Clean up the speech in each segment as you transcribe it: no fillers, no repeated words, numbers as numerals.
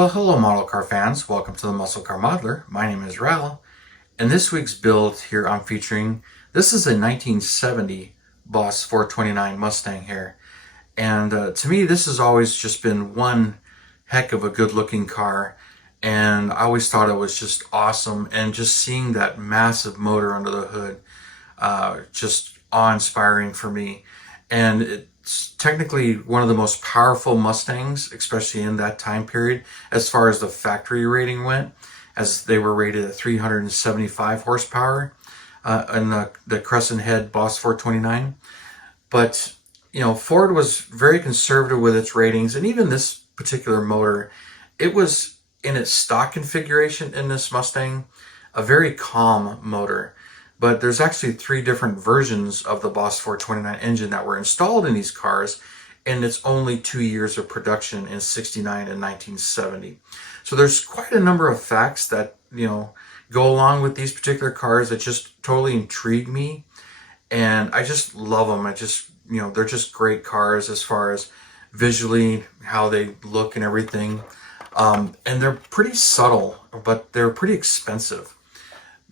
Well, hello, model car fans. Welcome to the Muscle Car Modeler. My name is Ral, and this week's build here I'm featuring, this is a 1970 Boss 429 Mustang here. And to me, this has always just been one heck of a good-looking car, and I always thought it was just awesome. And just seeing that massive motor under the hood, just awe-inspiring for me. And it's technically one of the most powerful Mustangs, especially in that time period, as far as the factory rating went, as they were rated at 375 horsepower in the Crescent Head Boss 429. But, you know, Ford was very conservative with its ratings, and even this particular motor, it was in its stock configuration in this Mustang, a very calm motor. But there's actually three different versions of the Boss 429 engine that were installed in these cars, and it's only 2 years of production in 69 and 1970. So there's quite a number of facts that, you know, go along with these particular cars that just totally intrigue me, and I just love them. You know, they're just great cars as far as visually, how they look and everything. And they're pretty subtle, but they're pretty expensive.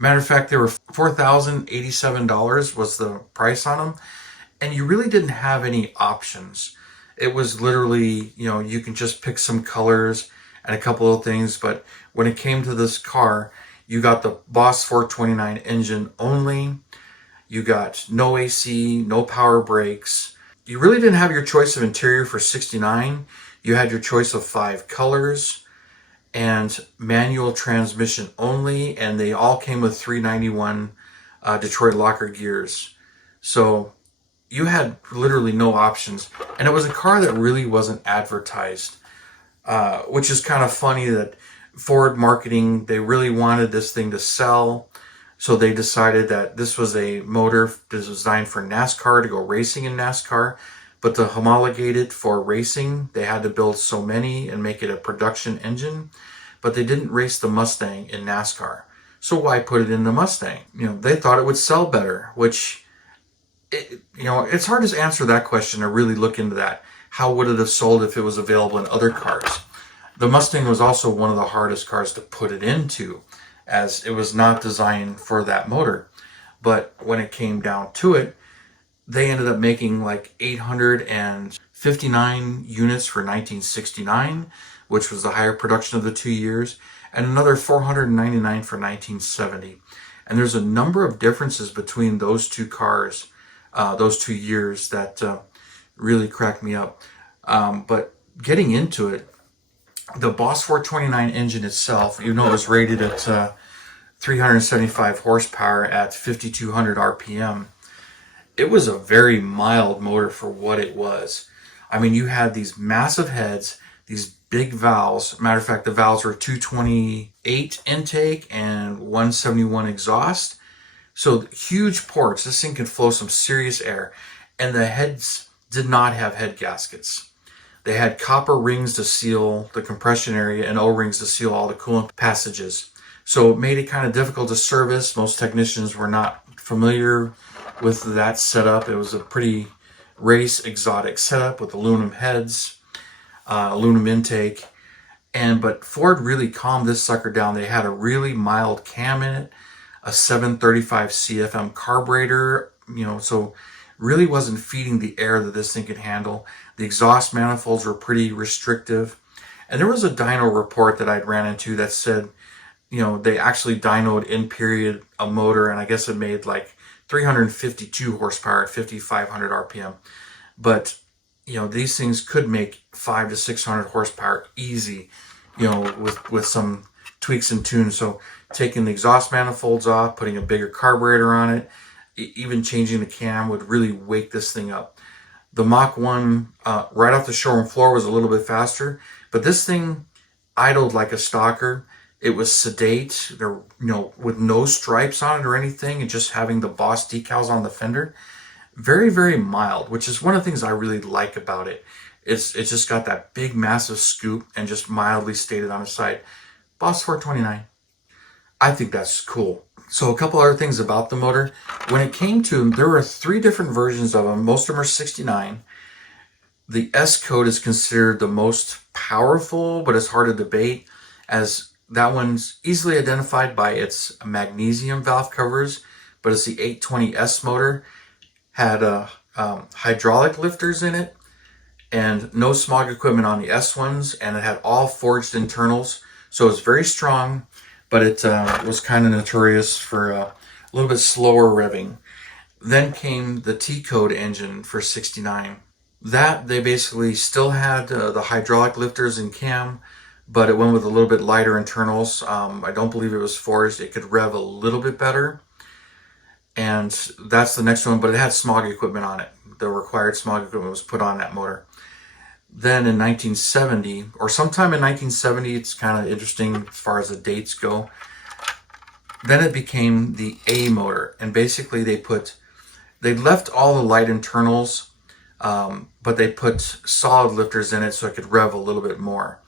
Matter of fact, they were $4,087 was the price on them, and you really didn't have any options. It was literally, you know, you can just pick some colors and a couple of things, but when it came to this car, you got the Boss 429 engine only. You got no AC, no power brakes. You really didn't have your choice of interior for 69. You had your choice of 5 colors and manual transmission only, and they all came with 391 Detroit Locker gears. So you had literally no options, and it was a car that really wasn't advertised, which is kind of funny that Ford marketing, they really wanted this thing to sell, so they decided that this was a motor designed for NASCAR, to go racing in NASCAR. But to homologate it for racing, they had to build so many and make it a production engine. But they didn't race the Mustang in NASCAR. So why put it in the Mustang? You know, they thought it would sell better, which, you know, it's hard to answer that question or really look into that. How would it have sold if it was available in other cars? The Mustang was also one of the hardest cars to put it into, as it was not designed for that motor. But when it came down to it, they ended up making like 859 units for 1969, which was the higher production of the 2 years, and another 499 for 1970. And there's a number of differences between those two cars, those 2 years, that really cracked me up. But getting into it, the Boss 429 engine itself, even though it was rated at 375 horsepower at 5,200 RPM, it was a very mild motor for what it was. I mean, you had these massive heads, these big valves. Matter of fact, the valves were 228 intake and 171 exhaust. So huge ports. This thing could flow some serious air. And the heads did not have head gaskets. They had copper rings to seal the compression area and O-rings to seal all the coolant passages. So it made it kind of difficult to service. Most technicians were not familiar with that setup. It was a pretty race exotic setup with aluminum heads, aluminum intake, but Ford really calmed this sucker down. They had a really mild cam in it, a 735 CFM carburetor, you know, so really wasn't feeding the air that this thing could handle. The exhaust manifolds were pretty restrictive, and there was a dyno report that I'd ran into that said, you know, they actually dynoed in period a motor, and I guess it made like 352 horsepower at 5,500 RPM. But, you know, these things could make 500 to 600 horsepower easy, you know, with some tweaks and tunes. So taking the exhaust manifolds off, putting a bigger carburetor on it, even changing the cam would really wake this thing up. The Mach 1 right off the showroom floor was a little bit faster, but this thing idled like a stalker. It was sedate, there, you know, with no stripes on it or anything, and just having the Boss decals on the fender. Very, very mild, which is one of the things I really like about it. It's just got that big, massive scoop and just mildly stated on the side. Boss 429. I think that's cool. So a couple other things about the motor. When it came to them, there were 3 different versions of them. Most of them are 69. The S code is considered the most powerful, but it's hard to debate, as that one's easily identified by its magnesium valve covers, but it's the 820S motor, had hydraulic lifters in it, and no smog equipment on the S ones, and it had all forged internals, so it's very strong, but it was kind of notorious for a little bit slower revving. Then came the T code engine for 69. That they basically still had the hydraulic lifters in cam, but it went with a little bit lighter internals. I don't believe it was forged. It could rev a little bit better, and that's the next one, but it had smog equipment on it. The required smog equipment was put on that motor. Then in 1970, or sometime in 1970, it's kind of interesting as far as the dates go, then it became the A motor, and basically they left all the light internals, but they put solid lifters in it so it could rev a little bit more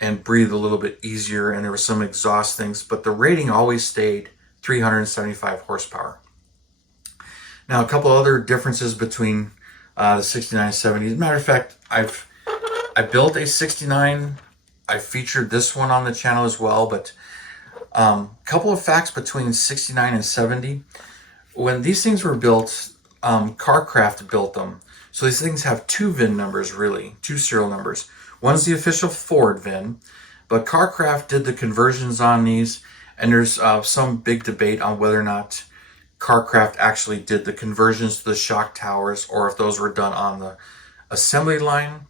and breathe a little bit easier, and there were some exhaust things, but the rating always stayed 375 horsepower. Now, a couple other differences between the 69 and 70. As a matter of fact, I built a 69. I featured this one on the channel as well, but a couple of facts between 69 and 70. When these things were built, CarCraft built them. So these things have two VIN numbers, really, two serial numbers. One's the official Ford VIN, but CarCraft did the conversions on these, and there's some big debate on whether or not CarCraft actually did the conversions to the shock towers, or if those were done on the assembly line.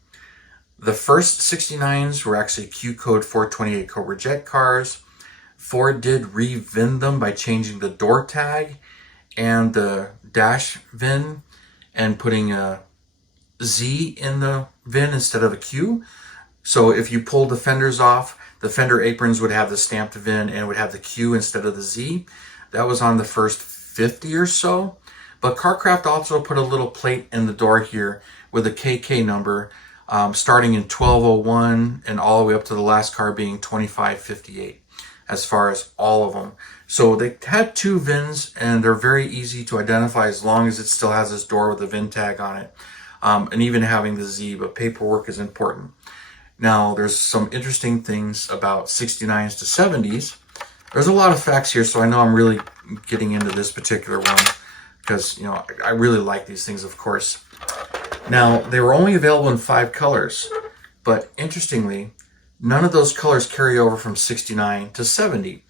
The first 69s were actually Q code 428 Cobra Jet cars. Ford did re-VIN them by changing the door tag and the dash VIN and putting a Z in the VIN instead of a Q. So if you pulled the fenders off, the fender aprons would have the stamped VIN and would have the Q instead of the Z. That was on the first 50 or so. But CarCraft also put a little plate in the door here with a KK number, starting in 1201 and all the way up to the last car being 2558, as far as all of them. So they had two VINs, and they're very easy to identify as long as it still has this door with a VIN tag on it, and even having the Z, but paperwork is important. Now, there's some interesting things about 69s to 70s. There's a lot of facts here, so I know I'm really getting into this particular one because, you know, I really like these things, of course. Now, they were only available in 5 colors, but interestingly, none of those colors carry over from 69 to 70.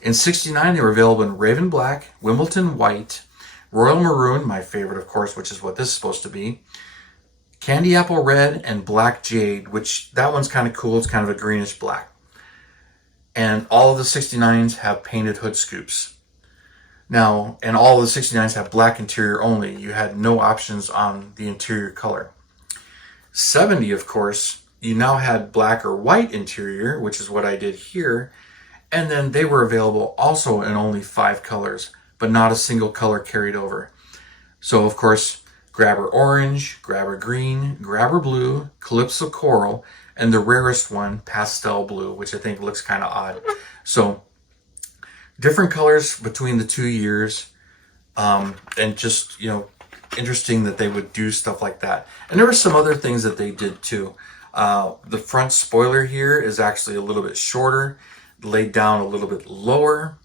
In 69, they were available in Raven Black, Wimbledon White, Royal Maroon, my favorite, of course, which is what this is supposed to be, Candy Apple Red, and Black Jade, which that one's kind of cool. It's kind of a greenish black. And all of the 69s have painted hood scoops. Now, and all of the 69s have black interior only. You had no options on the interior color. 70, of course, you now had black or white interior, which is what I did here. And then they were available also in only 5 colors, but not a single color carried over. So, of course, Grabber Orange, Grabber Green, Grabber Blue, Calypso Coral, and the rarest one, Pastel Blue, which I think looks kind of odd. So, different colors between the 2 years, and just, you know, interesting that they would do stuff like that. And there were some other things that they did too. The front spoiler here is actually a little bit shorter, laid down a little bit lower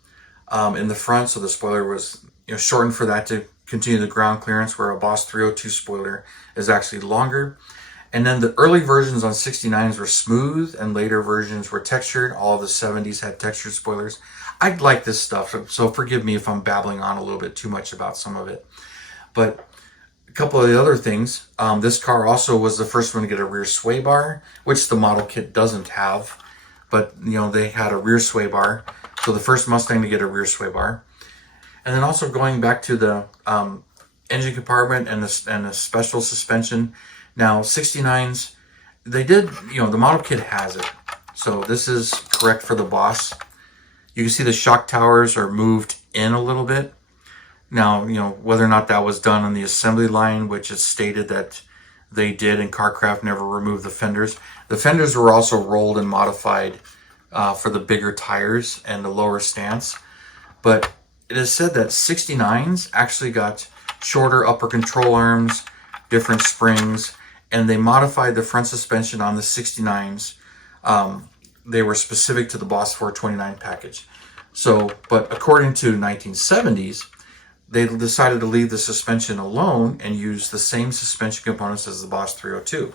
in the front, so the spoiler was, you know, shortened for that to continue the ground clearance, where a Boss 302 spoiler is actually longer. And then the early versions on 69s were smooth, and later versions were textured. All of the 70s had textured spoilers. I like this stuff, so forgive me if I'm babbling on a little bit too much about some of it. But a couple of the other things, this car also was the first one to get a rear sway bar, which the model kit doesn't have. But, you know, they had a rear sway bar. So the first Mustang to get a rear sway bar. And then also going back to the engine compartment and the special suspension. Now, 69s, they did, you know, the model kit has it. So this is correct for the Boss. You can see the shock towers are moved in a little bit. Now, you know, whether or not that was done on the assembly line, which is stated that they did, and CarCraft never removed the fenders. The fenders were also rolled and modified for the bigger tires and the lower stance. But it is said that 69s actually got shorter upper control arms, different springs, and they modified the front suspension on the 69s. They were specific to the Boss 429 package. So, but according to 1970s, they decided to leave the suspension alone and use the same suspension components as the Boss 302.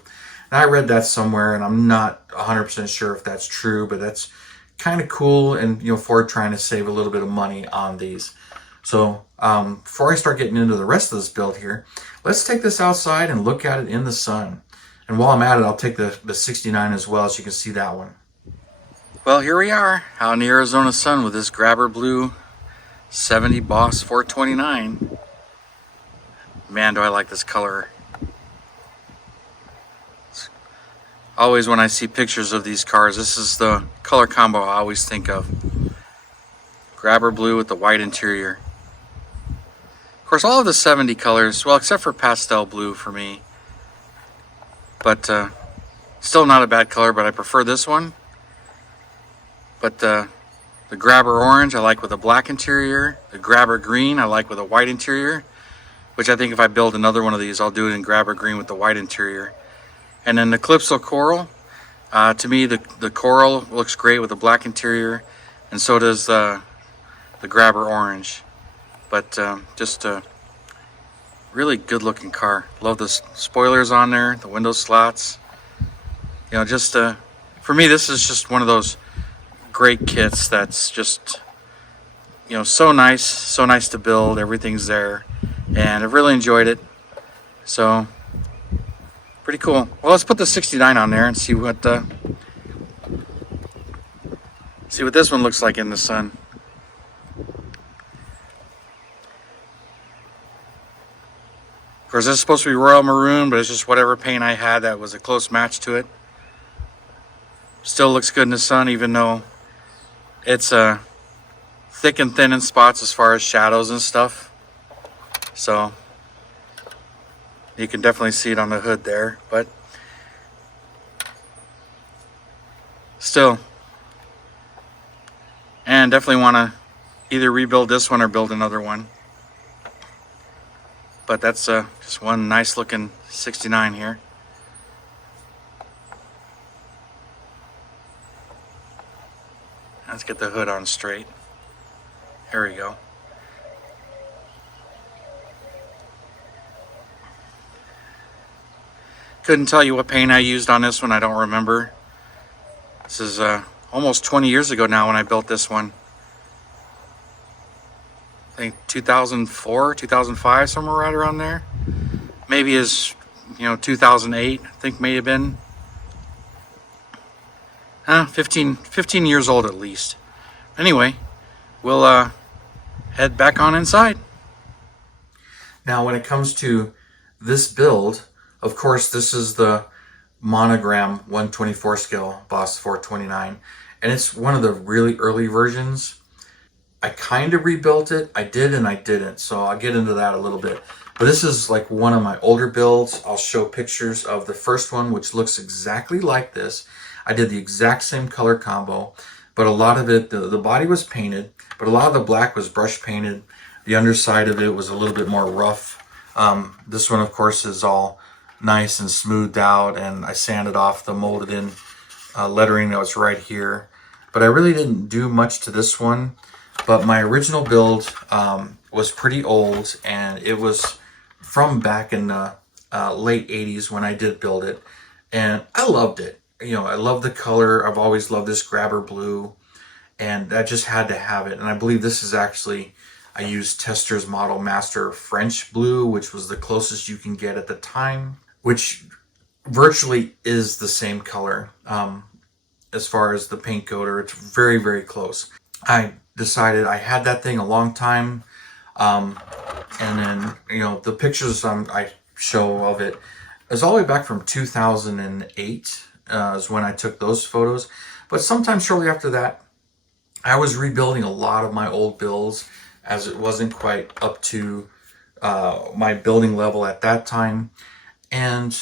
Now, I read that somewhere, and I'm not 100% sure if that's true, but that's kind of cool, and Ford trying to save a little bit of money on these. So before I start getting into the rest of this build here, let's take this outside and look at it in the sun. And while I'm at it, I'll take the 69 as well, so you can see that one. Well, here we are out in the Arizona sun with this Grabber Blue 70 Boss 429. Man, do I like this color. Always when I see pictures of these cars, this is the color combo I always think of. Grabber Blue with the white interior. Of course, all of the 70 colors, well, except for pastel blue for me. But still not a bad color, but I prefer this one. But the Grabber Orange I like with a black interior. The Grabber Green I like with a white interior, which I think if I build another one of these, I'll do it in Grabber Green with the white interior. And then the Calypso Coral, to me the Coral looks great with a black interior, and so does the Grabber Orange. But just a really good looking car. Love the spoilers on there, the window slots. Just for me, this is just one of those great kits that's just so nice to build. Everything's there, and I've really enjoyed it. So pretty cool. Well, let's put the 69 on there and see what this one looks like in the sun. Of course, this is supposed to be royal maroon, but it's just whatever paint I had that was a close match to it. Still looks good in the sun, even though it's thick and thin in spots as far as shadows and stuff. So you can definitely see it on the hood there, but still. And definitely want to either rebuild this one or build another one. But that's just one nice looking 69 here. Let's get the hood on straight. Here we go. Couldn't tell you what paint I used on this one. I don't remember. This is almost 20 years ago now when I built this one. I think 2004, 2005, somewhere right around there. Maybe as 2008, I think may have been. 15 years old at least. Anyway, we'll head back on inside. Now, when it comes to this build, of course, this is the monogram 124 scale Boss 429, and it's one of the really early versions. I kind of rebuilt it. I did and I didn't, so I'll get into that a little bit. But this is like one of my older builds. I'll show pictures of the first one, which looks exactly like this. I did the exact same color combo, but a lot of it, the body was painted, but a lot of the black was brush painted. The underside of it was a little bit more rough. This one, of course, is all nice and smoothed out, and I sanded off the molded in lettering that was right here. But I really didn't do much to this one. But my original build was pretty old, and it was from back in the late 80s when I did build it, and I loved it. I love the color. I've always loved this Grabber Blue, and I just had to have it. And I believe this is actually, I used Tester's Model Master French Blue, which was the closest you can get at the time, which virtually is the same color as far as the paint coater. It's very, very close. I decided I had that thing a long time, and then the pictures I show of it is all the way back from 2008 is when I took those photos. But sometime shortly after that, I was rebuilding a lot of my old builds, as it wasn't quite up to my building level at that time, and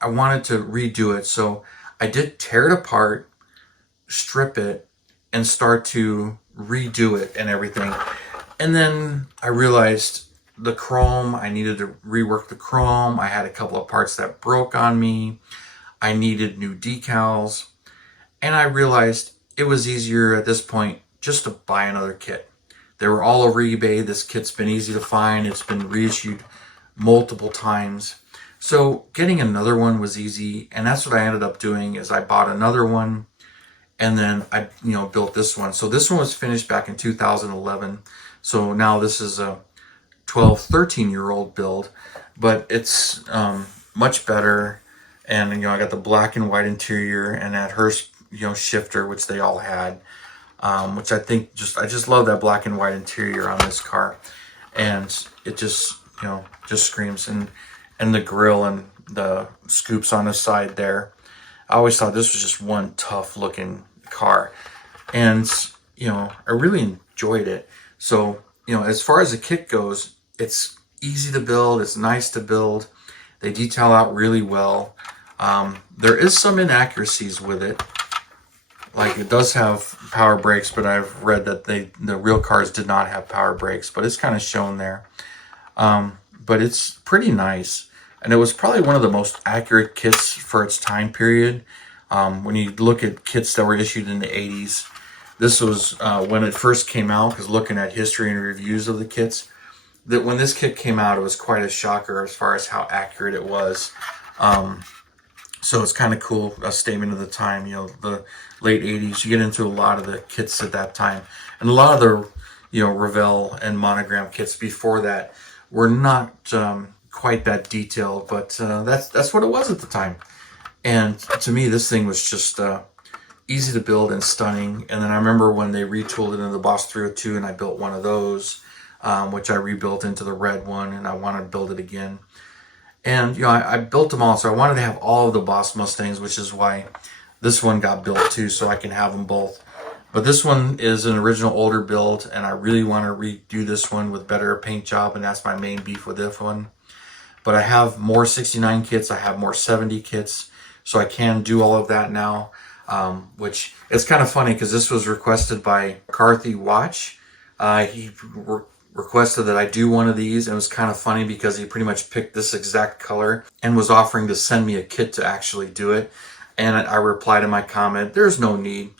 I wanted to redo it. So I did tear it apart, strip it, and start to redo it and everything. And then I realized the chrome, I needed to rework the chrome. I had a couple of parts that broke on me. I needed new decals. And I realized it was easier at this point just to buy another kit. They were all over eBay. This kit's been easy to find. It's been reissued multiple times. So getting another one was easy. And that's what I ended up doing is I bought another one and then I built this one. So this one was finished back in 2011. So now this is a 12, 13-year-old build, but it's much better. And I got the black and white interior and that Hurst shifter, which they all had, which I just love that black and white interior on this car, and it just screams. And the grill and the scoops on the side there. I always thought this was just one tough looking car, and I really enjoyed it. So as far as the kit goes, it's easy to build. It's nice to build. They detail out really well. There is some inaccuracies with it. Like it does have power brakes, but I've read that the real cars did not have power brakes, but it's kind of shown there. But it's pretty nice. And it was probably one of the most accurate kits for its time period. When you look at kits that were issued in the 80s, this was when it first came out, because looking at history and reviews of the kits, that when this kit came out, it was quite a shocker as far as how accurate it was. So it's kind of cool, a statement of the time, the late 80s. You get into a lot of the kits at that time. And a lot of the, Revell and Monogram kits before that were not quite that detailed, but that's what it was at the time. And to me, this thing was just easy to build and stunning. And then I remember when they retooled it into the Boss 302, and I built one of those, which I rebuilt into the red one, and I wanted to build it again. And, I built them all, so I wanted to have all of the Boss Mustangs, which is why this one got built too, so I can have them both. But this one is an original older build, and I really want to redo this one with better paint job, and that's my main beef with this one. But I have more 69 kits, I have more 70 kits, so I can do all of that now, which is kind of funny because this was requested by McCarthy Watch. He requested that I do one of these, and it was kind of funny because he pretty much picked this exact color and was offering to send me a kit to actually do it. And I replied in my comment, there's no need.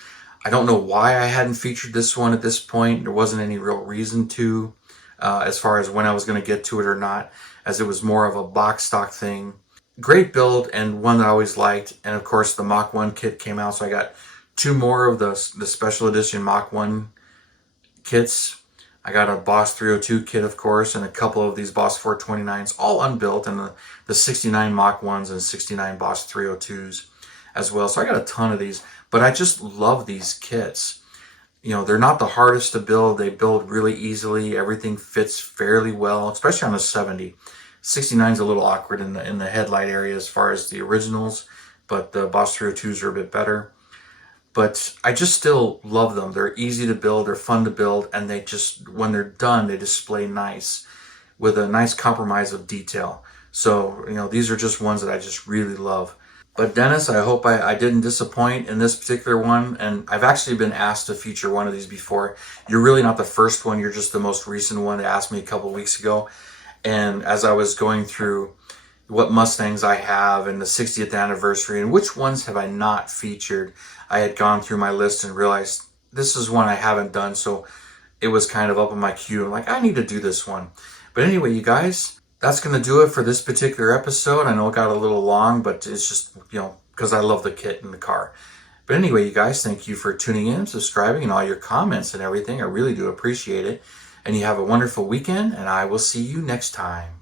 I don't know why I hadn't featured this one at this point. There wasn't any real reason to, as far as when I was going to get to it or not, as it was more of a box stock thing. Great build, and one that I always liked. And of course the Mach 1 kit came out, so I got two more of the special edition Mach 1 kits. I got a Boss 302 kit, of course, and a couple of these Boss 429s, all unbuilt, and the 69 Mach 1s and 69 Boss 302s as well. So I got a ton of these, but I just love these kits. They're not the hardest to build. They build really easily. Everything fits fairly well, especially on a 70. 69 is a little awkward in the headlight area as far as the originals, but the Boss 302s are a bit better. But I just still love them. They're easy to build, they're fun to build, and they just, when they're done, they display nice with a nice compromise of detail. So, these are just ones that I just really love. But Dennis, I hope I didn't disappoint in this particular one, and I've actually been asked to feature one of these before. You're really not the first one, you're just the most recent one that asked me a couple weeks ago. And as I was going through what Mustangs I have and the 60th anniversary and which ones have I not featured, I had gone through my list and realized this is one I haven't done, so it was kind of up in my queue. I'm like, I need to do this one. But anyway, you guys, that's going to do it for this particular episode. I know it got a little long, but it's just, because I love the kit and the car. But anyway, you guys, thank you for tuning in, subscribing, and all your comments and everything. I really do appreciate it. And you have a wonderful weekend, and I will see you next time.